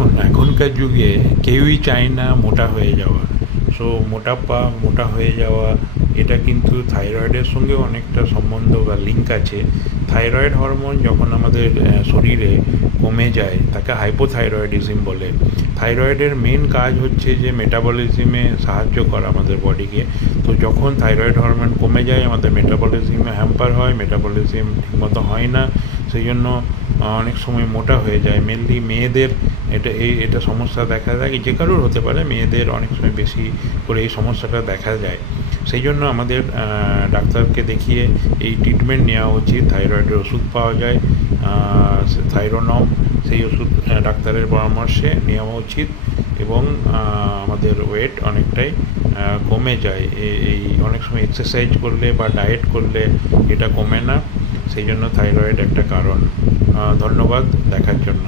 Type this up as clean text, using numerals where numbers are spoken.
দেখুন, এখনকার যুগে কেউই চায় না মোটা হয়ে যাওয়া। সো মোটা হয়ে যাওয়া এটা কিন্তু থাইরয়েডের সঙ্গে অনেকটা সম্বন্ধ বা লিঙ্ক আছে। থাইরয়েড হরমোন যখন আমাদের শরীরে কমে যায় তাকে হাইপোথাইরয়েডিজম বলে। থাইরয়েডের মেন কাজ হচ্ছে যে মেটাবলিজমে সাহায্য করা আমাদের বডিকে। তো যখন থাইরয়েড হরমোন কমে যায় আমাদের মেটাবলিজমে হ্যাম্পার হয়, মেটাবলিজম ঠিকমতো হয় না, সেই জন্য অনেক সময় মোটা হয়ে যায়। মেনলি মেয়েদের এটা সমস্যা দেখা যায়, যে কারোর হতে পারে, মেয়েদের অনেক সময় বেশি করে এই সমস্যাটা দেখা যায়। সেই জন্য আমাদের ডাক্তারকে দেখিয়ে এই ট্রিটমেন্ট নেওয়া উচিত। থাইরয়েডের ওষুধ পাওয়া যায়, থাইরোনম, সেই ওষুধ ডাক্তারের পরামর্শে নেওয়া উচিত এবং আমাদের ওয়েট অনেকটাই কমে যায়। এই অনেক সময় এক্সারসাইজ করলে বা ডায়েট করলে এটা কমে না, সেই জন্য থাইরয়েড একটা কারণ। ধন্যবাদ দেখার জন্য।